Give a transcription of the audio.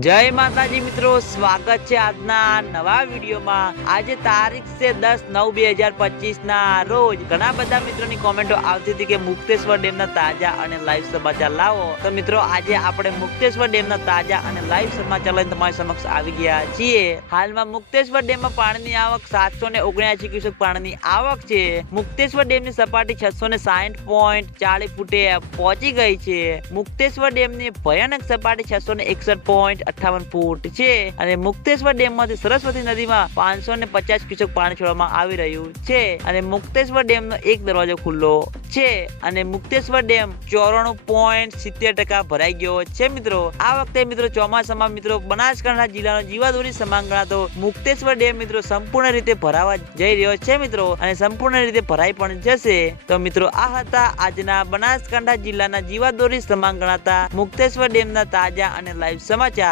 જય માતાજી મિત્રો, સ્વાગત છે આજના નવા વિડીયોમાં. આજે તારીખ છે દસ નવ બે હજાર પચીસ ના રોજ ઘણા બધા મિત્રોની કોમેન્ટો આવતી હતી કે મુક્તેશ્વર ડેમના તાજા અને લાઈવ સમાચાર લાવો. તો મિત્રો, આજે આપણે મુક્તેશ્વર ડેમના તાજા અને લાઈવ સમાચાર લઈને તમારી સમક્ષ આવી ગયા છીએ. હાલમાં મુક્તેશ્વર ડેમમાં પાણીની આવક સાતસો ને ઓગણ્યાસી ક્યુસેક પાણીની આવક છે. મુક્તેશ્વર ડેમની સપાટી છસો ને સાઠ પોઈન્ટ ચાલીસ ફૂટે પહોંચી ગઈ છે. મુક્તેશ્વર ડેમની ભયાનક સપાટી છસો ને એકસઠ પોઈન્ટ અઠાવન ફૂટ છે. અને મુક્તેશ્વર ડેમમાંથી સરસ્વતી નદીમાં પાંચસો ને પચાસ ક્યુસેક પાણી છોડવામાં આવી રહ્યું છે. અને મુક્તેશ્વર ડેમનો એક દરવાજો ખુલ્લો છે. અને મુક્તેશ્વર ડેમ ચોરાણું પોઈન્ટ સિત્તેર ટકા ભરાઈ ગયો છે મિત્રો. આ વખતે મિત્રો ચોમાસામાં મિત્રો બનાસકાંઠા જિલ્લાનો જીવાદોરી સમાન ગણાતો મુક્તેશ્વર ડેમ મિત્રો સંપૂર્ણ રીતે ભરાવા જઈ રહ્યો છે મિત્રો. અને સંપૂર્ણ રીતે ભરાઈ પણ જશે. તો મિત્રો આ હતા આજના બનાસકાંઠા જિલ્લાના જીવાદોરી સમાન ગણાતા મુક્તેશ્વર ડેમના તાજા અને લાઈવ સમાચાર.